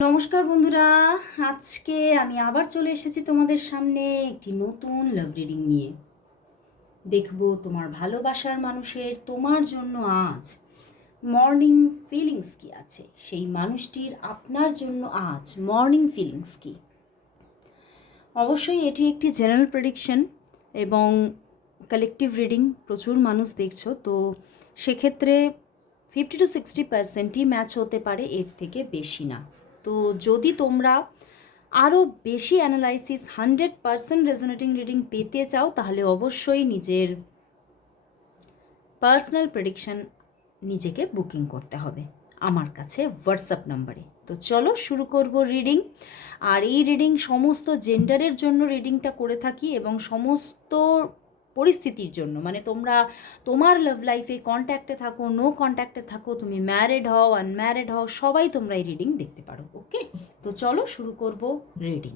নমস্কার বন্ধুরা, আজকে আমি আবার চলে এসেছি তোমাদের সামনে একটি নতুন লাভ রিডিং নিয়ে। দেখব তোমার ভালোবাসার মানুষের তোমার জন্য আজ মর্নিং ফিলিংস কি আছে, সেই মানুষটির আপনার জন্য আজ মর্নিং ফিলিংস কি। অবশ্যই এটি একটি জেনারেল প্রেডিকশন এবং কালেকটিভ রিডিং। প্রচুর মানুষ দেখছো, তো সেক্ষেত্রে 50-60%ই ম্যাচ হতে পারে, এর থেকে বেশি না। তো যদি তোমরা আরও বেশি অ্যানালাইসিস 100% রেজোনেটিং রিডিং পেতে চাও, তাহলে অবশ্যই নিজের পার্সোনাল প্রেডিকশন নিজেকে বুকিং করতে হবে আমার কাছে হোয়াটসঅ্যাপ নাম্বারে। তো চলো শুরু করব রিডিং। আর এই রিডিং সমস্ত জেন্ডারের জন্য রিডিংটা করে থাকি এবং সমস্ত পরিস্থিতির জন্য, মানে তোমরা তোমার লাভ লাইফে কন্ট্যাক্টে থাকো, নো কন্ট্যাক্টে থাকো, তুমি ম্যারিড হও, আনম্যারিড হও, সবাই তোমরা এই রিডিং দেখতে পারো। ওকে, তো চলো শুরু করব রিডিং।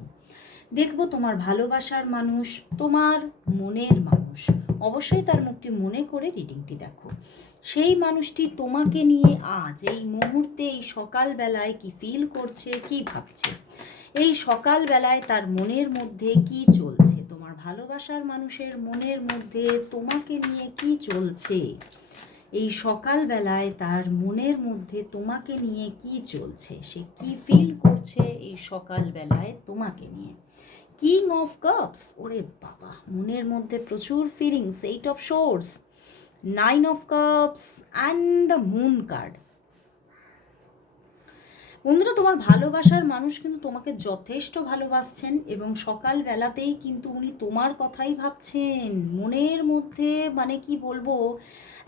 দেখবো তোমার ভালোবাসার মানুষ, তোমার মনের মানুষ। অবশ্যই তার মুখটি মনে করে রিডিংটি দেখো। সেই মানুষটি তোমাকে নিয়ে আজ এই মুহূর্তে, এই সকালবেলায় কি ফিল করছে, কি ভাবছে। এই সকালবেলায় তার মনের মধ্যে কি চলছে, তোমার ভালোবাসার মানুষের মনের মধ্যে তোমাকে নিয়ে কি চলছে। এই সকালবেলায় তার মনের মধ্যে তোমাকে নিয়ে কি চলছে, সে কি ফিল করছে এই সকালবেলায় তোমাকে নিয়ে। কিং অফ কাপস, ওরে বাবা, মনের মধ্যে প্রচুর feelings. 8 of swords, 9 of cups and the moon card. বন্ধুরা, তোমার ভালোবাসার মানুষ কিন্তু তোমাকে যথেষ্ট ভালোবাসছেন এবং সকালবেলাতেই কিন্তু উনি তোমার কথাই ভাবছেন মনের মধ্যে। মানে কি বলবো,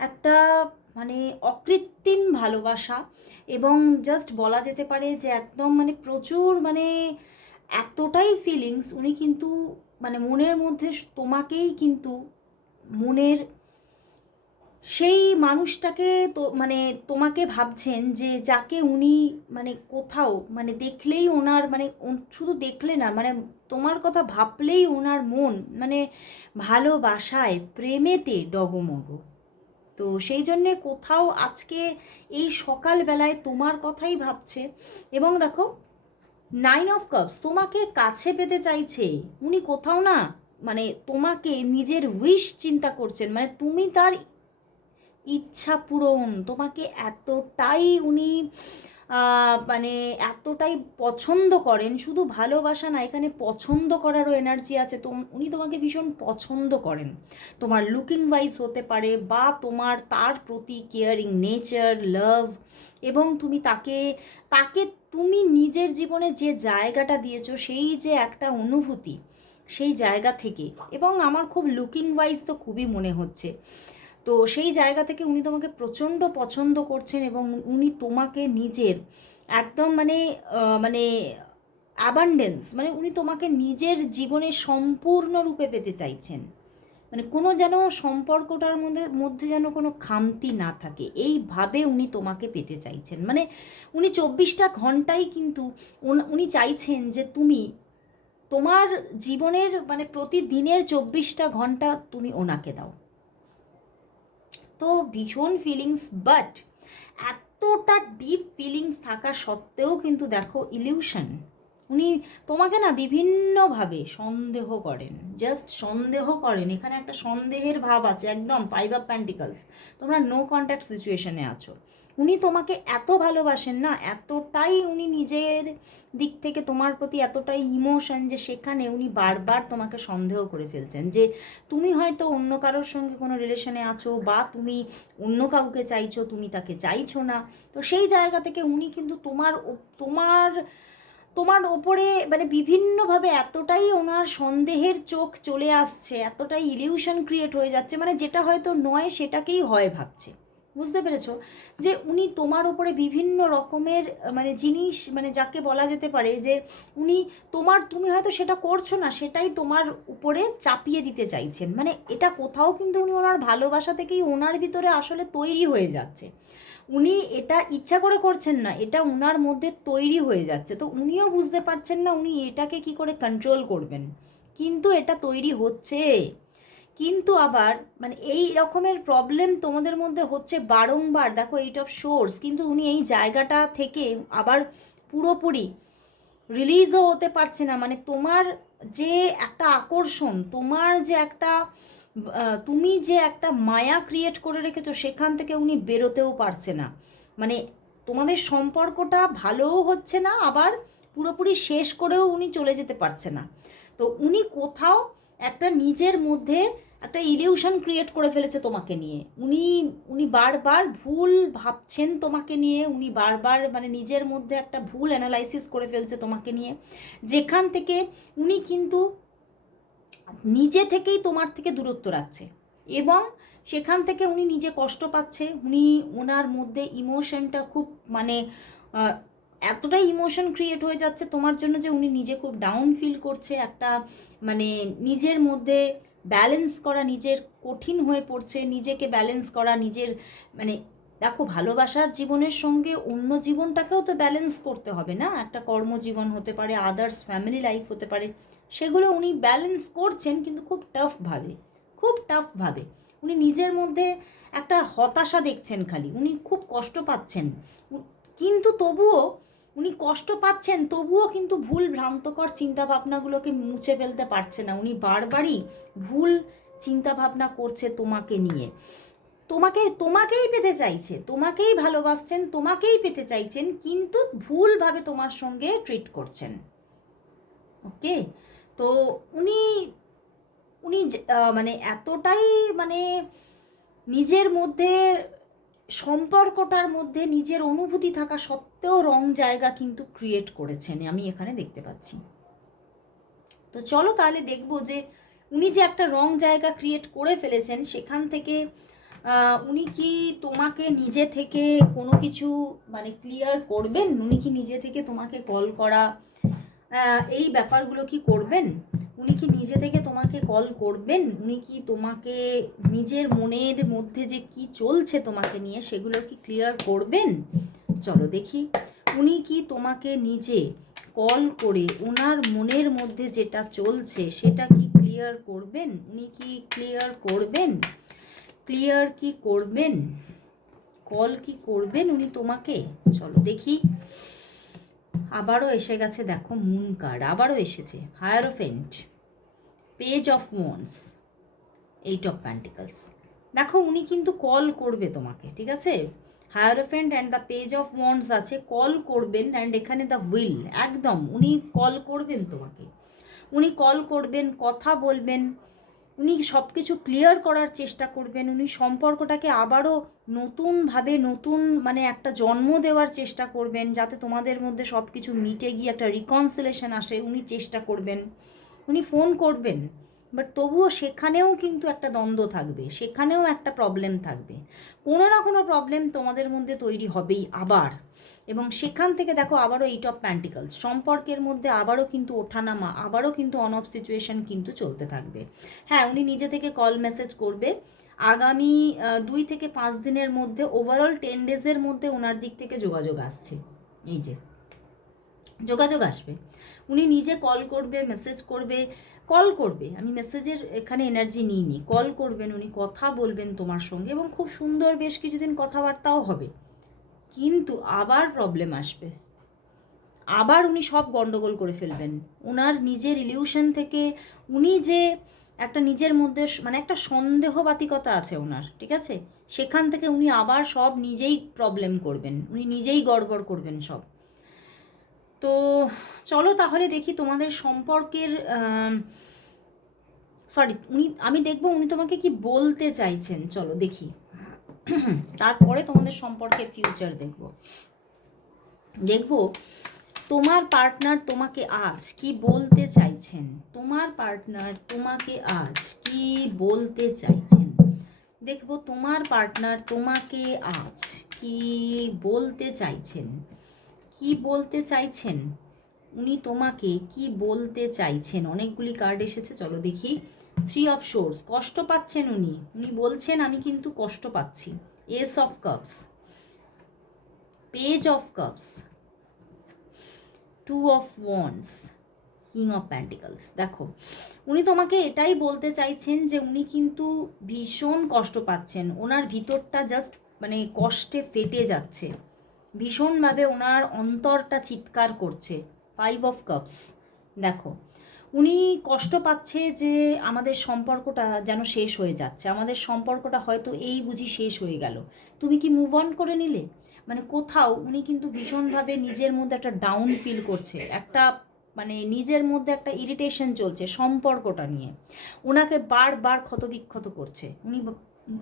একটা মানে অকৃত্রিম ভালোবাসা, এবং জাস্ট বলা যেতে পারে যে একদম মানে প্রচুর মানে এতটাই ফিলিংস উনি কিন্তু মানে মনের মধ্যে তোমাকেই কিন্তু মনের সেই মানুষটাকে তো মানে তোমাকে ভাবছেন, যে যাকে উনি মানে কোথাও মানে দেখলেই ওনার মানে শুধু দেখলে না, মানে তোমার কথা ভাবলেই ওনার মন মানে ভালোবাসায় প্রেমেতে ডগমগ। তো সেই জন্যে কোথাও আজকে এই সকালবেলায় তোমার কথাই ভাবছে। এবং দেখো, 9 অফ কাপস তোমাকে কাছে পেতে চাইছে উনি কোথাও না, মানে তোমাকে নিজের উইশ চিন্তা করছেন, মানে তুমি তার ইচ্ছা পূরণ। তোমাকে এতটাই উনি মানে এতটাই পছন্দ করেন, শুধু ভালোবাসা না, এখানে পছন্দ করারও এনার্জি আছে। তো উনি তোমাকে ভীষণ পছন্দ করেন, তোমার লুকিং ওয়াইজ হতে পারে, বা তোমার তার প্রতি কেয়ারিং নেচার, লাভ, এবং তুমি তাকে তাকে তুমি নিজের জীবনে যে জায়গাটা দিয়েছো, সেই যে একটা অনুভূতি, সেই জায়গা থেকে। এবং আমার খুব লুকিং ওয়াইজ তো খুবই মনে হচ্ছে, তো সেই জায়গা থেকে উনি তোমাকে প্রচণ্ড পছন্দ করছেন এবং উনি তোমাকে নিজের একদম মানে মানে অ্যাবান্ডেন্স, মানে উনি তোমাকে নিজের জীবনে সম্পূর্ণরূপে পেতে চাইছেন। মানে কোনো যেন সম্পর্কটার মধ্যে মধ্যে যেন কোনো খামতি না থাকে, এইভাবে উনি তোমাকে পেতে চাইছেন। মানে উনি 24টা ঘন্টাই কিন্তু উনি চাইছেন যে তুমি তোমার জীবনের মানে প্রতিদিনের 24টা ঘন্টা তুমি ওনাকে দাও। তো ভীষণ ফিলিংস, বাট এতটা ডিপ ফিলিংস থাকা সত্ত্বেও কিন্তু দেখো ইলিউশন, উনি তোমাকে না বিভিন্নভাবে সন্দেহ করেন, জাস্ট সন্দেহ করেন। এখানে একটা সন্দেহের ভাব আছে, একদম 5 অফ পেন্টিকলস। তোমরা নো কন্ট্যাক্ট সিচুয়েশনে আছো, উনি তোমাকে এত ভালোবাসেন না, এতটাই উনি নিজের দিক থেকে তোমার প্রতি এতটাই ইমোশন, যে সেখানে উনি বারবার তোমাকে সন্দেহ করে ফেলছেন যে তুমি হয়তো অন্য কারোর সঙ্গে কোনো রিলেশনে আছো, বা তুমি অন্য কাউকে চাইছো, তুমি তাকে চাইছো না। তো সেই জায়গা থেকে উনি কিন্তু তোমার তোমার ওপরে মানে বিভিন্নভাবে এতটাই ওনার সন্দেহের চোখ চলে আসছে, এতটাই ইলিউশন ক্রিয়েট হয়ে যাচ্ছে, মানে যেটা হয়তো নয় সেটাকেই হয় ভাবছে। বুঝতে পেরেছো, যে উনি তোমার ওপরে বিভিন্ন রকমের মানে জিনিস, মানে যাকে বলা যেতে পারে যে উনি তুমি হয়তো সেটা করছো না, সেটাই তোমার উপরে চাপিয়ে দিতে চাইছেন। মানে এটা কোথাও কিন্তু উনি ওনার ভালোবাসা থেকেই ওনার ভিতরে আসলে তৈরি হয়ে যাচ্ছে, উনি এটা ইচ্ছা করে করছেন না, এটা উনার মধ্যে তৈরি হয়ে যাচ্ছে। তো উনিও বুঝতে পারছেন না উনি এটাকে কি করে কন্ট্রোল করবেন, কিন্তু এটা তৈরি হচ্ছে। কিন্তু আবার মানে এই রকমের প্রবলেম তোমাদের মধ্যে হচ্ছে বারংবার। দেখো 8 অফ সোর্স, কিন্তু উনি এই জায়গাটা থেকে আবার পুরোপুরি রিলিজও হতে পারছে না। মানে তোমার যে একটা আকর্ষণ, তোমার যে একটা তুমি যে একটা মায়া ক্রিয়েট করে রেখেছো, সেখান থেকে উনি বেরোতেও পারছে না। মানে তোমাদের সম্পর্কটা ভালোও হচ্ছে না, আবার পুরোপুরি শেষ করেও উনি চলে যেতে পারছে না। তো উনি কোথাও একটা নিজের মধ্যে একটা ইলিউশন ক্রিয়েট করে ফেলেছে তোমাকে নিয়ে। উনি উনি বারবার ভুল ভাবছেন তোমাকে নিয়ে, উনি বারবার মানে নিজের মধ্যে একটা ভুল অ্যানালাইসিস করে ফেলছে তোমাকে নিয়ে, যেখান থেকে উনি কিন্তু নিজে থেকেই তোমার থেকে দূরত্ব রাখছে, এবং সেখান থেকে উনি নিজে কষ্ট পাচ্ছে। উনি ওনার মধ্যে ইমোশনটা খুব মানে এতটাই ইমোশন ক্রিয়েট হয়ে যাচ্ছে তোমার জন্য যে উনি নিজে খুব ডাউন ফিল করছে। একটা মানে নিজের মধ্যে ব্যালেন্স করা নিজের কঠিন হয়ে পড়ছে, নিজেকে ব্যালেন্স করা নিজের মানে দেখো, ভালোবাসার জীবনের সঙ্গে অন্য জীবনটাকেও তো ব্যালেন্স করতে হবে না? একটা কর্মজীবন হতে পারে, আদার্স ফ্যামিলি লাইফ হতে পারে, সেগুলো উনি ব্যালেন্স করছেন, কিন্তু খুব টাফভাবে, খুব টাফভাবে। উনি নিজের মধ্যে একটা হতাশা দেখছেন, খালি উনি খুব কষ্ট পাচ্ছেন। কিন্তু তবুও উনি কষ্ট পাচ্ছেন, তবুও কিন্তু ভুল ভ্রান্তকর চিন্তাভাবনাগুলোকে মুছে ফেলতে পারছে না। উনি বারবারই ভুল চিন্তাভাবনা করছে তোমাকে নিয়ে, তোমাকেই পেতে চাইছে, তোমাকেই ভালোবাসছেন, তোমাকেই পেতে চাইছেন, কিন্তু ভুলভাবে তোমার সঙ্গে ট্রিট করছেন। ওকে, তো উনি উনি মানে এতটাই মানে নিজের মধ্যে সম্পর্কটার মধ্যে নিজের অনুভূতি থাকা সত্ত্বেও রং জায়গা কিন্তু ক্রিয়েট করেছেন, আমি এখানে দেখতে পাচ্ছি। তো চলো তাহলে দেখবো যে উনি যে একটা রং জায়গা ক্রিয়েট করে ফেলেছেন, সেখান থেকে উনি কি তোমাকে নিজে থেকে কোনো কিছু মানে ক্লিয়ার করবেন? উনি কি নিজে থেকে তোমাকে কল করা এই ব্যাপারগুলো কি করবেন? উনি কি নিজে থেকে তোমাকে কল করবেন? উনি কি তোমাকে নিজের মনের মধ্যে যে কি চলছে তোমাকে নিয়ে সেগুলো কি ক্লিয়ার করবেন? চলো দেখি, উনি কি তোমাকে নিজে কল করে ওনার মনের মধ্যে যেটা চলছে সেটা কি ক্লিয়ার করবেন? উনি কি ক্লিয়ার করবেন? ক্লিয়ার কি করবেন? কল কি করবেন উনি তোমাকে? চলো দেখি। আবারও এসে গেছে, দেখো মুন কার্ড আবারও এসেছে, hierophant, page of wands, 8 of pentacles. দেখো উনি কিন্তু কল করবে তোমাকে, ঠিক আছে? Hierophant and the page of wands আছে, কল করবেন, অ্যান্ড এখানে দ্য উইল, একদম উনি কল করবেন তোমাকে। উনি কল করবেন, কথা বলবেন, উনি সব কিছু ক্লিয়ার করার চেষ্টা করবেন, উনি সম্পর্কটাকে আবারও নতুনভাবে নতুন মানে একটা জন্ম দেওয়ার চেষ্টা করবেন, যাতে তোমাদের মধ্যে সব কিছু মিটে গিয়ে একটা রিকনসিলেশন আসে, উনি চেষ্টা করবেন। উনি ফোন করবেন, বাট তবুও সেখানেও কিন্তু একটা দ্বন্দ্ব থাকবে, সেখানেও একটা প্রবলেম থাকবে, কোনো না কোনো প্রবলেম তোমাদের মধ্যে তৈরি হবেই আবার। এবং সেখান থেকে দেখো আবারও 8 অফ পেন্টিকলস, সম্পর্কের মধ্যে আবারও কিন্তু ওঠানামা, আবারও কিন্তু অন অফ সিচুয়েশন কিন্তু চলতে থাকবে। হ্যাঁ, উনি নিজে থেকে কল মেসেজ করবে আগামী 2 থেকে 5 দিনের মধ্যে, ওভারঅল 10 ডেজের মধ্যে ওনার দিক থেকে যোগাযোগ আসছে। এই যে যোগাযোগ আসবে, উনি নিজে কল করবে, মেসেজ করবে, কল করবে, আমি মেসেজের এখানে এনার্জি নিইনি, কল করবেন, উনি কথা বলবেন তোমার সঙ্গে, এবং খুব সুন্দর বেশ কিছুদিন কথাবার্তাও হবে। কিন্তু আবার প্রবলেম আসবে, আবার উনি সব গন্ডগোল করে ফেলবেন। ওনার নিজের ইলিউশন থেকে উনি যে একটা নিজের মধ্যে মানে একটা সন্দেহবাতিকতা আছে ওনার, ঠিক আছে, সেখান থেকে উনি আবার সব নিজেই প্রবলেম করবেন, উনি নিজেই গড়বড় করবেন সব। তো চলো তাহলে দেখি তোমাদের সম্পর্কের সরি আমি দেখবো উনি তোমাকে কি বলতে চাইছেন, চলো দেখি। তারপরে তোমাদের সম্পর্কের ফিউচার দেখবো তোমার পার্টনার তোমাকে আজ কি বলতে চাইছেন, তোমার পার্টনার তোমাকে আজ কি বলতে চাইছেন। দেখবো তোমার পার্টনার তোমাকে আজ কি বলতে চাইছেন, কি বলতে চাইছেন, উনি তোমাকে কি বলতে চাইছেন। অনেকগুলি কার্ড এসেছে, চলো দেখি। 3 অফ সোর্স, কষ্ট পাচ্ছেন উনি, উনি বলছেন আমি কিন্তু কষ্ট পাচ্ছি। S of cups, page of cups, 2 of wands, king of pentacles. দেখো উনি তোমাকে এটাই বলতে চাইছেন যে উনি কিন্তু ভীষণ কষ্ট পাচ্ছেন, ওনার ভিতরটা জাস্ট মানে কষ্টে ফেটে যাচ্ছে, ভীষণভাবে ওনার অন্তরটা চিৎকার করছে। 5 অফ কাপস। দেখো, উনি কষ্ট পাচ্ছে যে আমাদের সম্পর্কটা যেন শেষ হয়ে যাচ্ছে, আমাদের সম্পর্কটা হয়তো এই বুঝি শেষ হয়ে গেল, তুমি কি মুভ অন করে নিলে? মানে কোথাও উনি কিন্তু ভীষণভাবে নিজের মধ্যে একটা ডাউন ফিল করছে, একটা মানে নিজের মধ্যে একটা ইরিটেশন চলছে সম্পর্কটা নিয়ে, ওনাকে বারবার ক্ষতবিক্ষত করছে।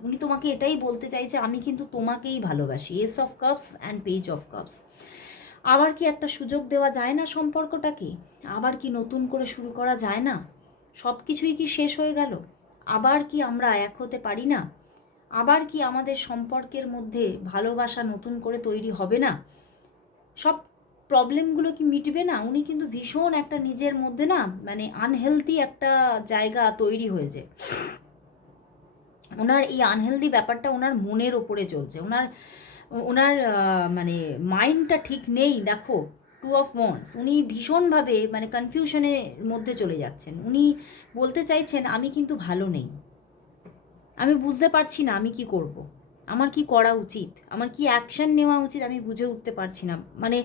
উনি তোমাকে এটাই বলতে চাইছে, আমি কিন্তু তোমাকেই ভালোবাসি। S of cups and page of cups. আবার কি একটা সুযোগ দেওয়া যায় না সম্পর্কটাকে? আবার কি নতুন করে শুরু করা যায় না? সব কিছুই কি শেষ হয়ে গেল? আবার কি আমরা এক হতে পারি না? আবার কি আমাদের সম্পর্কের মধ্যে ভালোবাসা নতুন করে তৈরি হবে না? সব প্রবলেমগুলো কি মিটবে না? উনি কিন্তু ভীষণ একটা নিজের মধ্যে না মানে আনহেলদি একটা জায়গা তৈরি হয়েছে। ওনার এই আনহেলদি ব্যাপারটা ওনার মনের ওপরে চলছে, ওনার ওনার মানে মাইন্ডটা ঠিক নেই। দেখো, 2 অফ ওয়ান্ডস, উনি ভীষণভাবে মানে কনফিউশনের মধ্যে চলে যাচ্ছেন। উনি বলতে চাইছেন, আমি কিন্তু ভালো নেই, আমি বুঝতে পারছি না আমি কি করব, আমার কি করা উচিত, আমার কি অ্যাকশন নেওয়া উচিত, আমি বুঝে উঠতে পারছি না। মানে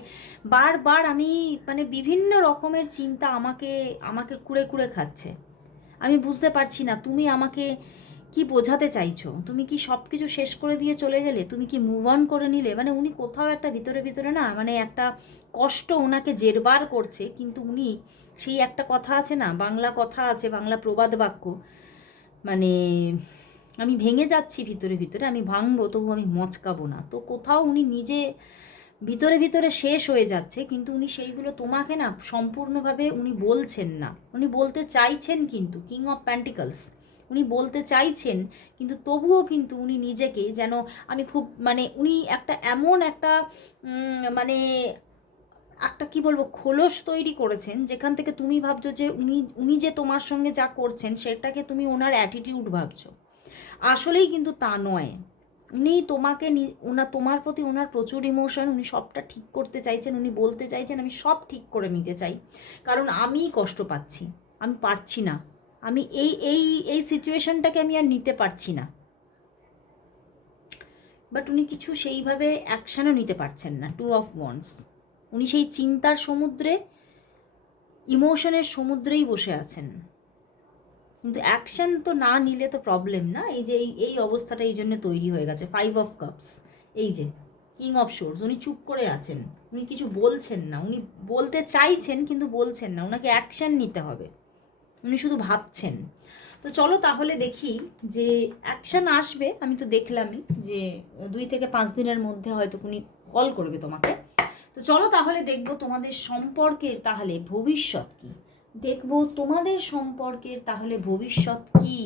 বারবার আমি মানে বিভিন্ন রকমের চিন্তা আমাকে আমাকে কুড়ে কুড়ে খাচ্ছে। আমি বুঝতে পারছি না তুমি আমাকে কি বোঝাতে চাইছো, তুমি কি সব কিছু শেষ করে দিয়ে চলে গেলে, তুমি কি মুভ অন করে নিলে? মানে উনি কোথাও একটা ভিতরে ভিতরে না মানে একটা কষ্ট ওনাকে জেরবার করছে, কিন্তু উনি সেই একটা কথা আছে না, বাংলা কথা আছে, বাংলা প্রবাদ বাক্য, মানে আমি ভেঙে যাচ্ছি ভিতরে ভিতরে, আমি ভাঙবো তবু আমি মচকাবো না। তো কোথাও উনি নিজে ভিতরে ভিতরে শেষ হয়ে যাচ্ছে, কিন্তু উনি সেইগুলো তোমাকে না সম্পূর্ণভাবে উনি বলছেন না। উনি বলতে চাইছেন, কিন্তু কিং অফ প্যান্টিকলস, উনি বলতে চাইছেন, কিন্তু তবুও কিন্তু উনি নিজেকে যেন আমি খুব মানে উনি একটা এমন একটা মানে একটা কি বলবো খোলস তৈরি করেছেন, যেখান থেকে তুমি ভাবছো যে উনি উনি যে তোমার সঙ্গে যা করছেন সেটাকে তুমি ওনার অ্যাটিটিউড ভাবছো। আসলেই কিন্তু তা নয়। উনি তোমাকে তোমার প্রতি ওনার প্রচুর ইমোশন, উনি সবটা ঠিক করতে চাইছেন, উনি বলতে চাইছেন আমি সব ঠিক করে নিতে চাই, কারণ আমিই কষ্ট পাচ্ছি, আমি পারছি না, আমি এই এই এই সিচুয়েশনটাকে আমি আর নিতে পারছি না। বাট উনি কিছু সেইভাবে অ্যাকশানও নিতে পারছেন না। 2 অফ ওয়ান্ডস, উনি সেই চিন্তার সমুদ্রে, ইমোশনের সমুদ্রেই বসে আছেন, কিন্তু অ্যাকশন তো না নিলে তো প্রবলেম না। এই যে এই অবস্থাটা এই জন্য তৈরি হয়ে গেছে। 5 অফ কাপস, এই যে কিং অফ শোর্স, উনি চুপ করে আছেন, উনি কিছু বলছেন না, উনি বলতে চাইছেন কিন্তু বলছেন না, ওনাকে অ্যাকশন নিতে হবে, উনি শুধু ভাবছেন। তো চলো তাহলে দেখি যে অ্যাকশন আসবে, আমি তো দেখলামই যে 2 থেকে 5 দিনের মধ্যে হয়তো উনি কল করবে তোমাকে। তো চলো তাহলে দেখবো তোমাদের সম্পর্কের তাহলে ভবিষ্যৎ কী, দেখবো তোমাদের সম্পর্কের তাহলে ভবিষ্যৎ কি,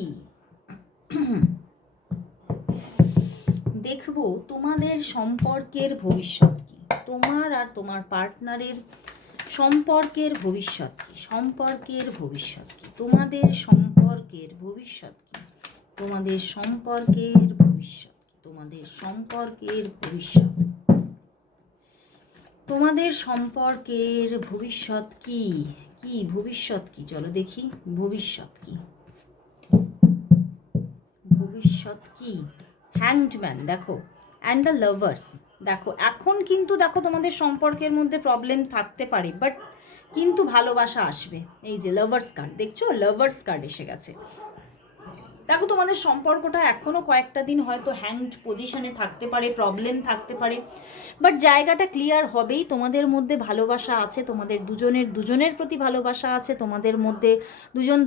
দেখবো তোমাদের সম্পর্কের ভবিষ্যৎ কি, তোমার আর তোমার পার্টনারের সম্পর্কের ভবিষ্যৎ কি, সম্পর্কের ভবিষ্যৎ কি, তোমাদের সম্পর্কের ভবিষ্যৎ কি, তোমাদের সম্পর্কের ভবিষ্যৎ কি, তোমাদের সম্পর্কের ভবিষ্যৎ, তোমাদের সম্পর্কের ভবিষ্যৎ কি, কি ভবিষ্যৎ কি, চলো দেখি ভবিষ্যৎ কি, ভবিষ্যৎ কি। হ্যাংড ম্যান দেখো, অ্যান্ড দ্য লাভার্স দেখো। এখন কিন্তু দেখো তোমাদের সম্পর্কের মধ্যে প্রবলেম থাকতে পারে, বাট কিন্তু ভালোবাসা আসবে। এই যে লাভার্স কার্ড দেখছো, লাভার্স কার্ড এসে গেছে। দেখো তোমাদের সম্পর্কটা এখনও কয়েকটা দিন হয়তো হ্যাংড পজিশনে থাকতে পারে, প্রবলেম থাকতে পারে, বাট জায়গাটা ক্লিয়ার হবেই। তোমাদের মধ্যে ভালোবাসা আছে, তোমাদের দুজনের প্রতি ভালোবাসা আছে, তোমাদের মধ্যে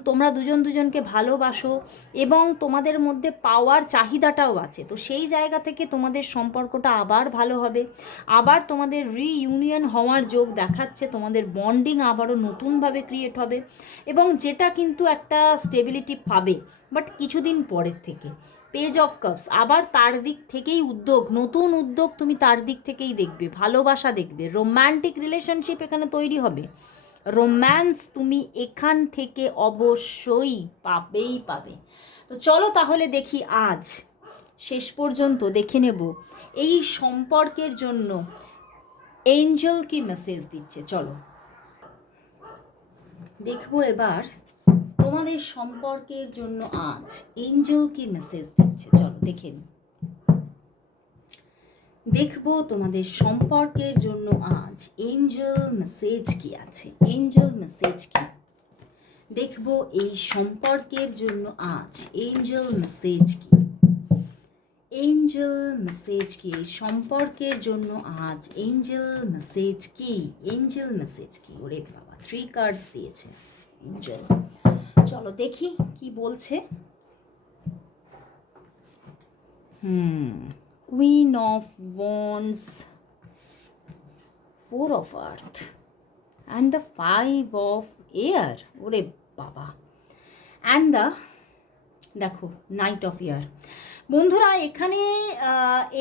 তোমরা দুজন দুজনকে ভালোবাসো, এবং তোমাদের মধ্যে পাওয়ার চাহিদাটাও আছে। তো সেই জায়গা থেকে তোমাদের সম্পর্কটা আবার ভালো হবে, আবার তোমাদের রিইউনিয়ন হওয়ার যোগ দেখাচ্ছে, তোমাদের বন্ডিং আবারও নতুনভাবে ক্রিয়েট হবে, এবং যেটা কিন্তু একটা স্টেবিলিটি পাবে, বাট কিছুদিন পরের থেকে। পেজ অফ কাপস, আবার তার দিক থেকেই উদ্যোগ, নতুন উদ্যোগ তুমি তার দিক থেকেই দেখবে, ভালোবাসা দেখবে, রোম্যান্টিক রিলেশনশিপ এখানে তৈরি হবে, রোম্যান্স তুমি এখান থেকে অবশ্যই পাবেই পাবে। তো চলো তাহলে দেখি আজ শেষ পর্যন্ত দেখে নেব এই সম্পর্কের জন্য এঞ্জেল কি মেসেজ দিচ্ছে। চলো দেখবো এবার তোমাদের সম্পর্কের জন্য আজ এঞ্জেল কি মেসেজ দিচ্ছে, চলো দেখে নিই। দেখবো তোমাদের সম্পর্কের জন্য আজ এঞ্জেল মেসেজ কি আছে, এঞ্জেল মেসেজ কি। দেখবো এই সম্পর্কের জন্য আজ এঞ্জেল মেসেজ কি, এঞ্জেল মেসেজ কি এই সম্পর্কের জন্য আজ, এঞ্জেল মেসেজ কি, এঞ্জেল মেসেজ কি। ওরে বাবা, 3 কার্ডস দিয়েছে এঞ্জেল। চলো দেখি কি বলছে। Queen of wands, 4 of earth and the 5 of air. ওরে বাবা, অ্যান্ড দ্য, দেখো, নাইট অফ ইয়ার। বন্ধুরা এখানে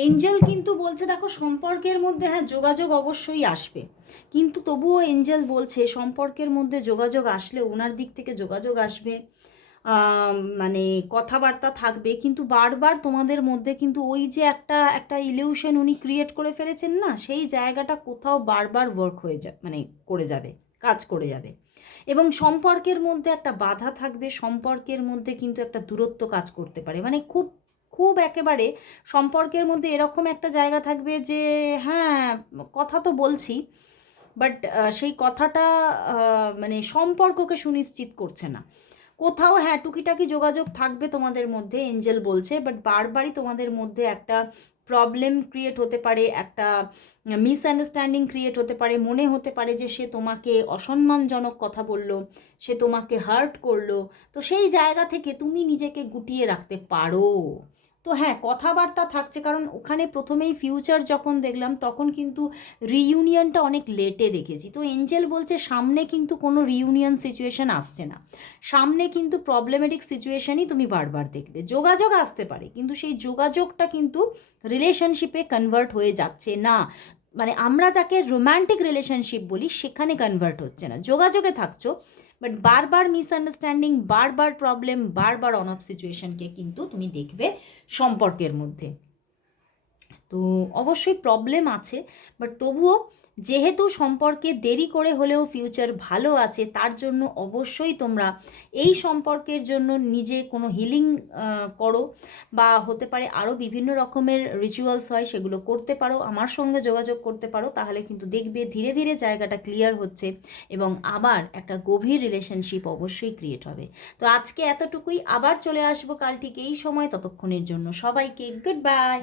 এঞ্জেল কিন্তু বলছে দেখো সম্পর্কের মধ্যে হ্যাঁ যোগাযোগ অবশ্যই আসবে, কিন্তু তবুও এঞ্জেল বলছে সম্পর্কের মধ্যে যোগাযোগ আসলে ওনার দিক থেকে যোগাযোগ আসবে, মানে কথাবার্তা থাকবে, কিন্তু বারবার তোমাদের মধ্যে কিন্তু ওই যে একটা একটা ইলিউশন উনি ক্রিয়েট করে ফেলেছেন না, সেই জায়গাটা কোথাও বারবার ওয়ার্ক হয়ে যায়, মানে করে যাবে, কাজ করে যাবে। এবং সম্পর্কের মধ্যে একটা বাধা থাকবে, সম্পর্কের মধ্যে কিন্তু একটা দূরত্ব কাজ করতে পারে, মানে খুব খুব একেবারে সম্পর্কের মধ্যে এরকম একটা জায়গা থাকবে যে হ্যাঁ কথা তো বলছি, বাট সেই কথাটা মানে সম্পর্ককে সুনিশ্চিত করছে না। কোথাও হ্যাঁ টুকিটাকি যোগাযোগ থাকবে তোমাদের মধ্যে এঞ্জেল বলছে, বাট বারবারই তোমাদের মধ্যে একটা প্রবলেম ক্রিয়েট হতে পারে, একটা মিসআন্ডারস্ট্যান্ডিং ক্রিয়েট হতে পারে, মনে হতে পারে যে সে তোমাকে অসম্মানজনক কথা বলল, সে তোমাকে হার্ট করলো, তো সেই জায়গা থেকে তুমি নিজেকে গুটিয়ে রাখতে পারো। তো হ্যাঁ কথাবার্তা থাকছে, কারণ ওখানে প্রথমেই ফিউচার যখন দেখলাম তখন কিন্তু রিইউনিয়নটা অনেক লেটে দেখেছি, তো এঞ্জেল বলছে সামনে কিন্তু কোনো রিইউনিয়ন সিচুয়েশন আসছে না, সামনে কিন্তু প্রবলেমেটিক সিচুয়েশনই তুমি বারবার দেখবে। যোগাযোগ আসতে পারে কিন্তু সেই যোগাযোগটা কিন্তু রিলেশনশিপে কনভার্ট হয়ে যাচ্ছে না, মানে আমরা যাকে রোম্যান্টিক রিলেশনশিপ বলি সেখানে কনভার্ট হচ্ছে না, যোগাযোগে থাকছো বাট বারবার মিসআন্ডারস্ট্যান্ডিং, বারবার প্রবলেম, বারবার অন অফ সিচুয়েশনকে কিন্তু তুমি দেখবে সম্পর্কের মধ্যে। তো অবশ্যই প্রবলেম আছে, বাট তবুও যেহেতু সম্পর্কে দেরি করে হলেও ফিউচার ভালো আছে, তার জন্য অবশ্যই তোমরা এই সম্পর্কের জন্য নিজে কোনো হিলিং করো, বা হতে পারে আরও বিভিন্ন রকমের রিচুয়ালস হয় সেগুলো করতে পারো, আমার সঙ্গে যোগাযোগ করতে পারো, তাহলে কিন্তু দেখবে ধীরে ধীরে জায়গাটা ক্লিয়ার হচ্ছে এবং আবার একটা গভীর রিলেশনশিপ অবশ্যই ক্রিয়েট হবে। তো আজকে এতটুকুই, আবার চলে আসবো কাল ঠিক এই সময়, ততক্ষণের জন্য সবাইকে গুড বাই।